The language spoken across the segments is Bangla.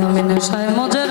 আমি নেশায় মজের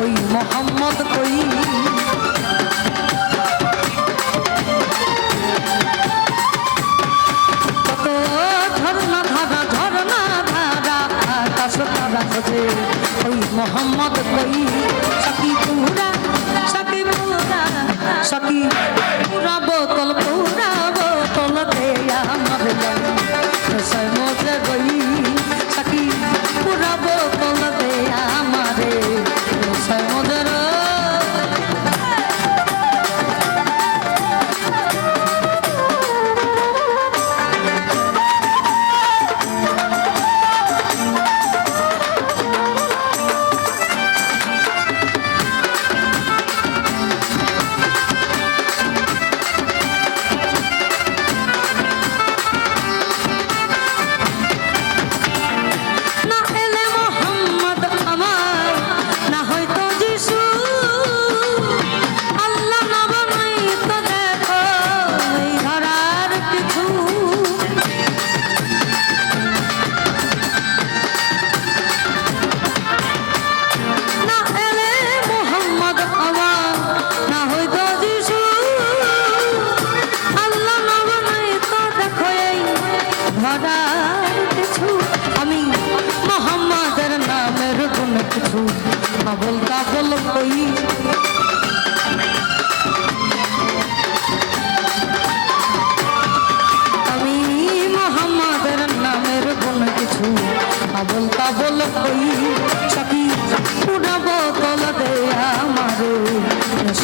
ওই মোহাম্মদ কই কত ঝর্ণা ধারা আকাশ তারা খোঁজে ওই মোহাম্মদ কই সাকি পুরা বোতল দে আমার নেশায় মজে গই সাকি পুরা বোতল দে আমারে নেশায় মজে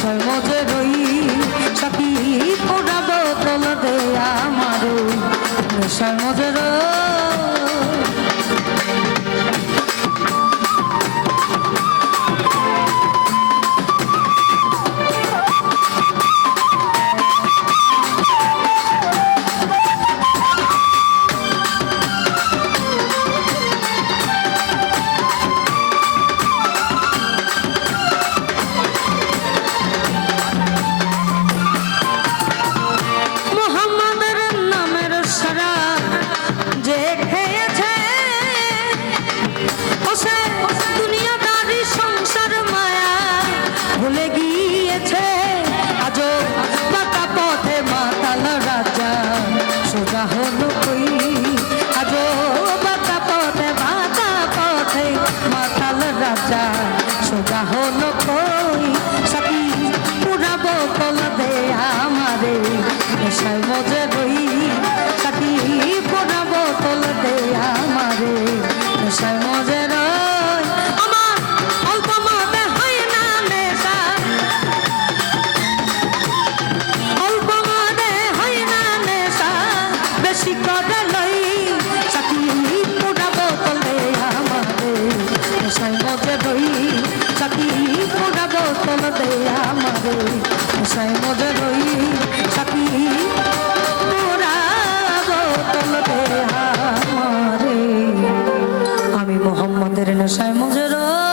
নেশায় মজে রই সাকি পোড়া বোতল দে আমারে নেশায় মজে রই ভুলে গিয়েছে আজো বাতা পথে মাতাল রাজা সোজা হলো কই আজো বাতা পথে মাতাল রাজা সোজা হলো কই সাকি পুরা বোতল দে আমারে নেশায় মজে রই সাকি পুরা বোতল দে আমারে নেশায় মজে রই আমি মোহাম্মদের নেশায় মজে রই।